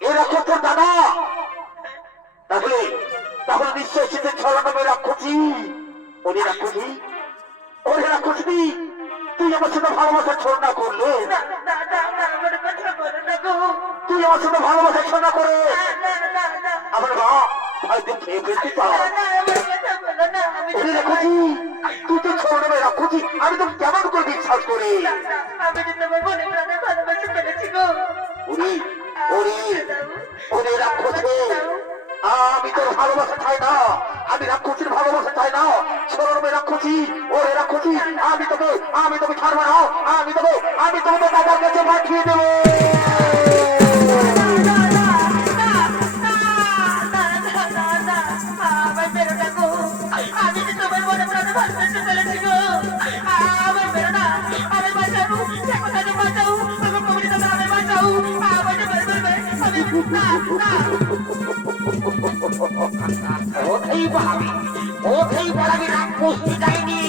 এরা কত দাদা তাহলে তাহলে নিশ্চয় সেটা ছড়ানো রাক্ষসী ওরে রাক্ষসী ওরে রাক্ষসী তুই আমার সাথে ভালোবাসা ছড়না করলে তুই আমার সাথে ভালোবাসা ছড়না করে আমার মা হয়তো খেয়ে ফেলতে চাও ওরে রাক্ষসী তুই তো ছড়না রাক্ষসী আমি তো কেমন করে বিশ্বাস করে ওরে ওরে ওরে রাক্ষসী আমি তোর ভালোবাসা চাই না আমি রাক্ষসীর ভালোবাসা চাই না সরবে রাক্ষসী ওরে রাক্ষসী আমি তোকে ছাড়বো না আমি তোকে দাদার কাছে পাঠিয়ে দেবো ওকেই বলাবি রাক্ষসী যায়নি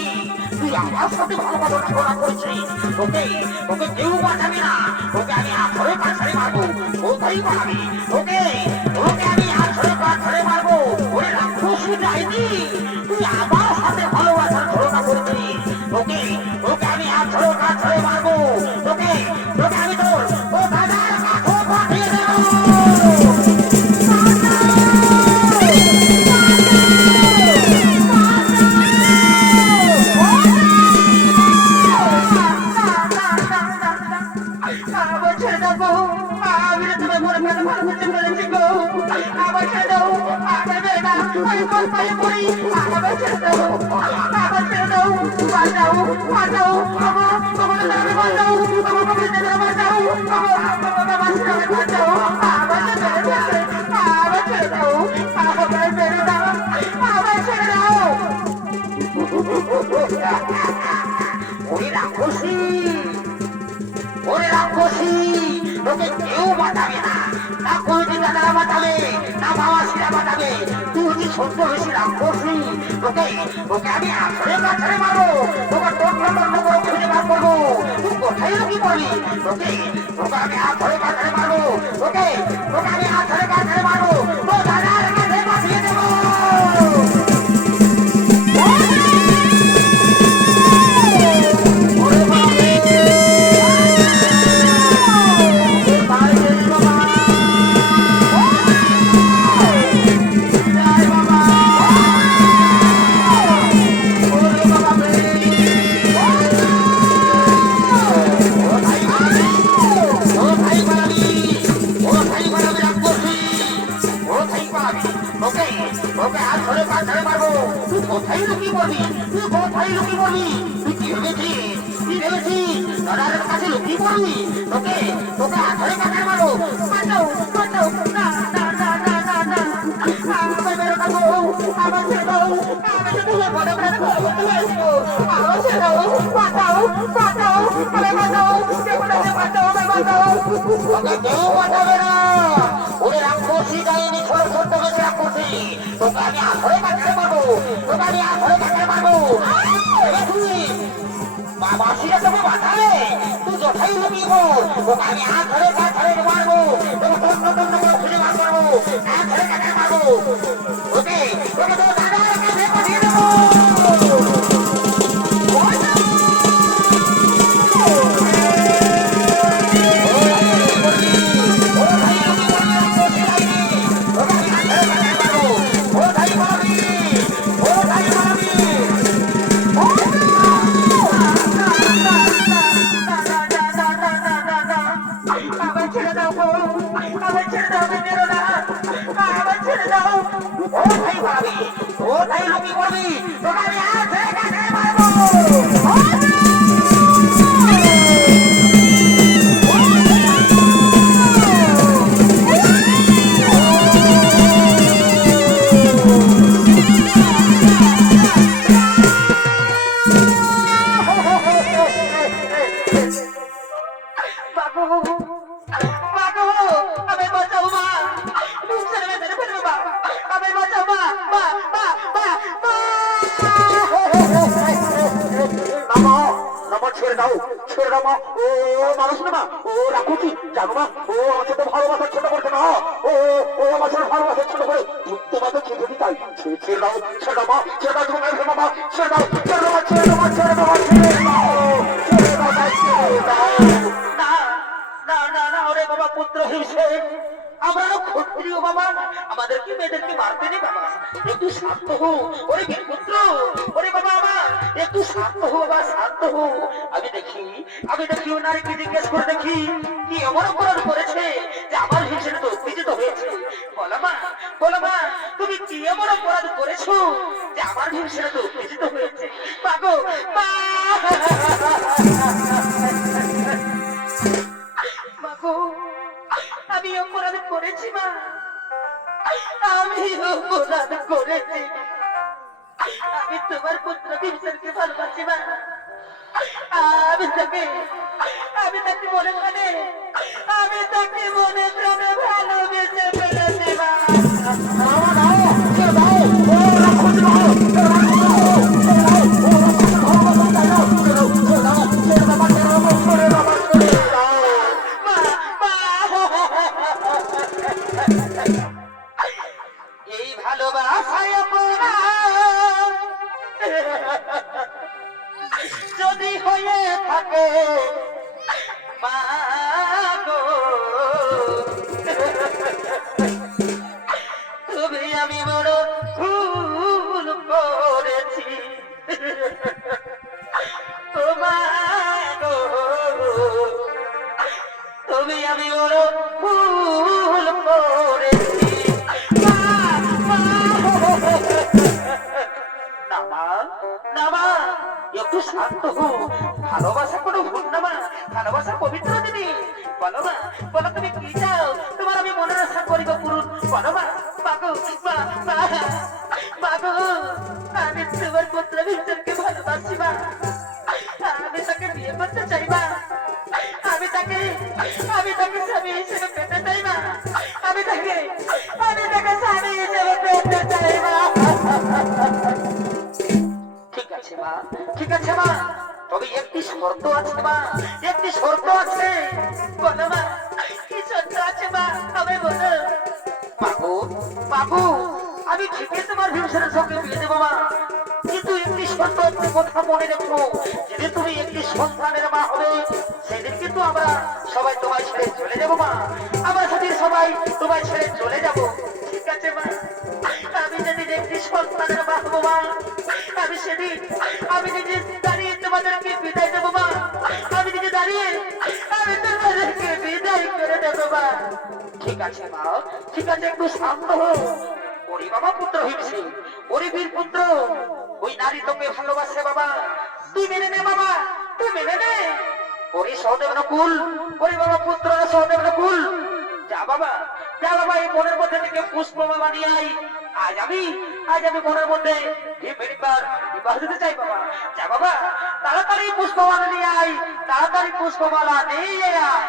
তুই আমার সাথে ভালোবাসা করা করছিস ওকে ওকে কেউ বাঁচাবি না ওকে আমি আছড়ে পাছড়ে মারবো কোথায় বলাবি ওকে ওকে আমি আছড়ে পাছড়ে মারবো ওরে রাক্ষসী যায়নি তুই আমার সাথে ভালোবাসার ঘটনা করছিস ওকে ওকে আমি আছড়ে পাছড়ে মারবো ওকে ওকে আমি তোর ও দাদার কাছে পাঠিয়ে দেবো ওরে রাক্ষসী তোকে কেউ বাঁচাবে না না কোনদিন দাদারা বাঁচাবে না বাবাসীরা বাঁচাবে তুই হচ্ছিস সত্য বেশি রাক্ষসী ওকে ওকে আমি আছড়ে কাছড়ে মারবো তোকে তন্ন করে খুঁজে বার করবো তুই কোথায় কি করবি ওকে ওকে আমি আছড়ে কাছড়ে মারবো ওকে ওকে আমি আছড়ে কাছড়ে মারবো তো দাদার কাছে পাঠিয়ে দেবো কোথায় লুকিয়ে পড়বি তুই কোথায় লুকিয়ে পড়বি তুই কি ভেবেছিস দাদার কাছে লুকিয়ে পড়বি তোকে তোকে আছড়ে কাছড়ে মারো বাঁচাও বাঁচাও না না না না না না আমার বেরো থাকো আমার ছেড়ে দাও আমি তো তুমি বড় বড় করতে আসবো আমার ছেড়ে দাও বাঁচাও বাঁচাও আরে বাঁচাও কেউ না বাঁচাও বাঁচাও তোকে কেউ বাঁচাবে না ওরে রাক্ষসী যায়নি ছোট ছোট বেশি রাক্ষসী তোকে আমি আছড়ে কাছড়ে মারবো তোকে আমি আছড়ে কাছড়ে মারবো বাবাসীরা তোকে বাঁচাবে তুই যথাই লুকিয়ে পড় তোকে আমি আছড়ে কাছড়ে মারবো তোকে তন্ন করে খুঁজে বার করবো আছড়ে কাছড়ে মারবো ওকে তোকে তো দাদার কাছে পাঠিয়ে দেবো কোথায় লুকিয়ে পড়বি তোকে আমি আছড়ে কাছড়ে মারবো ছেড়ে দাও ছেড়ে দাও মা ও মানুষ না মা ও রাখুছি জানো মা ও আমার সাথে ভালোবাসা ছোট করছে না ও ও আমার সাথে ভালোবাসা ছোট করে তোমাকে ছেড়ে দিতে চাই ছেড়ে দাও ছেড়ে দাও মা ছেড়ে দাও তুমি মেরে বাবা ছেড়ে দাও ছেড়ে দাও ছেড়ে দাও ছেড়ে দাও ছেড়ে দাও ছেড়ে দাও না না না না ওরে বাবা পুত্র হিসেবে আমরা ক্ষত্রিয় বাবা আমাদেরকে মেয়েদেরকে মারতে নেই বাবা একটু শান্ত হো ওরে পুত্র ওরে বাবা আমার একটু শান্ত হো বাবা শান্ত হো আমি দেখি ও নারীকে জিজ্ঞেস করে দেখি কি এমন অপরাধ করেছে যে আমার হিসেবে তো উত্তেজিত হয়েছে বলো মা তুমি কি এমন অপরাধ করেছো যে আমার হিসেবে তো উত্তেজিত হয়েছে পাগো মা মাগো আমি অপরাধ করেছি মা আমি অপরাধ করেছি আমি তোমার পুত্র ভীমসেনকে ভালোবাসি মা আমি তাকে মনে প্রাণে ভালোবেসে ফেলেছি মা এই ভালোবাসায় যদি হয়ে থাকে মাগো তুমি আমি বড় ভুল করেছি ও মাগো তুমি আমি বড় ভুল করেছি একটু শান্ত হো ভালোবাসা কোনো ভুল না মা ভালোবাসা পবিত্র জিনিস বলো মা বলো তুমি কি চাও তোমার আমি মনের আশা করিব পূরণ বলো মা মাগো মাগো আমি তোমার পুত্র ভীমসেনকে ভালোবাসি মা আমি তাকে বিয়ে করতে চাই মা আমি তাকে স্বামী হিসেবে পেতে চাই মা আমি তাকে স্বামী হিসেবে পেতে চাই মা ঠিক আছে মা তবে একটি শর্ত আছে মা একটি শর্ত আছে বলো মা কি শর্ত আছে মা তবে বলো বাবু আমি ঠিকই তোমার ভীমসেনের সঙ্গে বিয়ে দেবো মা কিন্তু একটি শর্ত একটি কথা মনে রেখো যেদিন তুমি একটি সন্তানের মা হবে সেদিন কিন্তু আমরা সবাই তোমায় ছেড়ে চলে যাবো মা আমরা সেদিন সবাই তোমায় ছেড়ে চলে যাবো ঠিক আছে মা আমি যেদিন একটি সন্তানের মা হবো মা আমি নিজে দাঁড়িয়ে তোমাদেরকে বিদায় দেবো মা আমি নিজে দাঁড়িয়ে আমি তোমাদেরকে বিদায় করে দেবো মা ঠিক আছে মা ঠিক আছে একটু শান্ত হো ওরে বাবা পুত্র হিমসি ওরে বীর পুত্র ওই নারী তোকে ভালোবাসে বাবা তুই মেনে নে বাবা তুই মেনে নে ওরে সহদেব নকুল ওরে বাবা পুত্র সহদেব নকুল যা বাবা এই মনের মধ্যে থেকে পুষ্পমালা নিয়ে আয় আজ আমি মনের মধ্যে বিবাহ দিতে চাই বাবা যা বাবা তাড়াতাড়ি পুষ্পমালা নিয়ে আয় তাড়াতাড়ি পুষ্পমালা নিয়ে আয়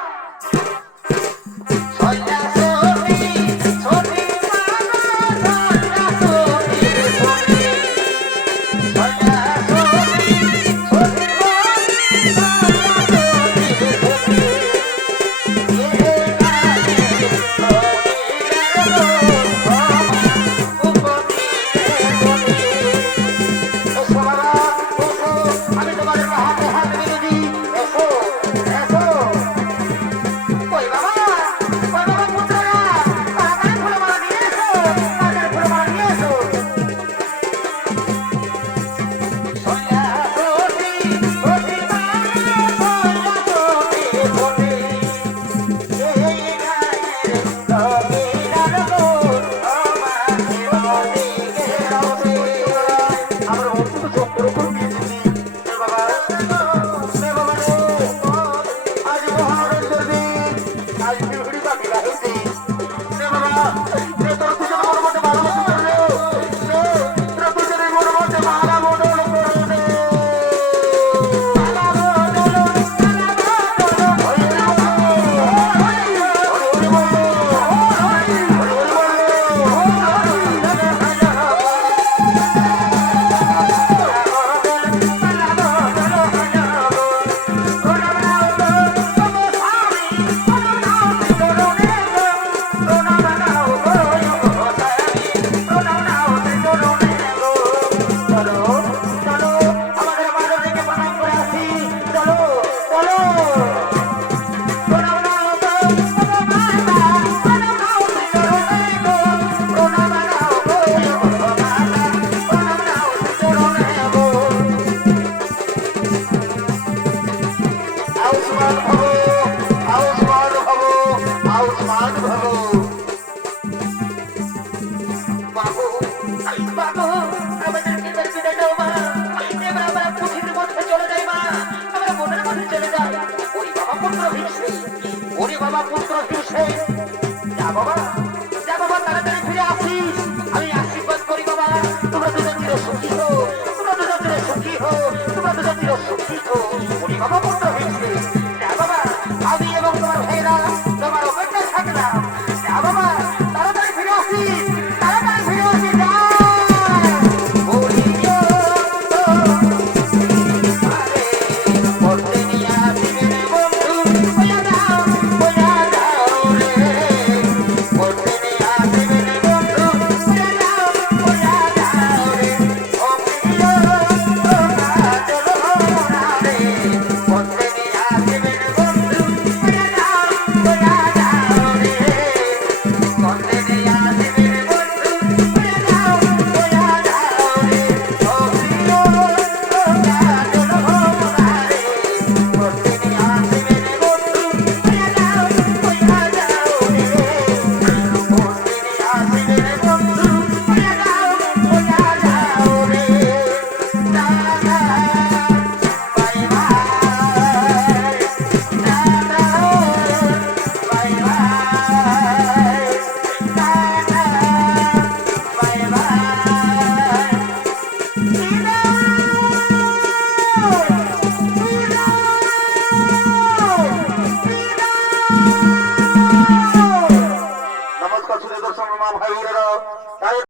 মান ভালো বাবু বাবু আমাদেরকে এবার বিদায় দাও মা এবার আমরা পুঁথির মধ্যে চলে যাই মা আমরা মনের মধ্যে চলে যাই ওরে বাবা পুত্র হিসেবে ওরে বাবা পুত্র হিসেবে যা বাবা তাড়াতাড়ি ফিরে আসিস আমি আশীর্বাদ করি বাবা তোমরা দুজন চির সুখী হো তোমরা দুজন চির সুখী হো তোমরা দুজন চির সুখী হো ওরে বাবা পুত্র হিসেবে যা বাবা আমি এবং তোমার ভাইরা তোমার অপেক্ষায় থাকলাম যা বাবা তাড়াতাড়ি ফিরে আসিস তাড়াতাড়ি ফিরে আসিস যা বলিও বলতে নিয়ে আসিবেন বন্ধু বইয়া যাও রে বলতে নিয়ে আসিবেন বন্ধু বইয়া যাও রে অপ্রিয় কাজল না রে বলতে নিয়ে আসিবেন বন্ধু বইয়া যাও রে বলতে নিয়ে আসিবেন বন্ধু বইয়া যাও রে অপ্রিয় কাজল না রে বলতে নিয়ে আসিবেন বন্ধু বইয়া যাও রে বলতে নিয়ে আসিবেন বন্ধু বইয়া যাও রে tata bye bye tata bye bye tata bye bye নমস্কার সুদী দর্শক মা ভাই বোনেরা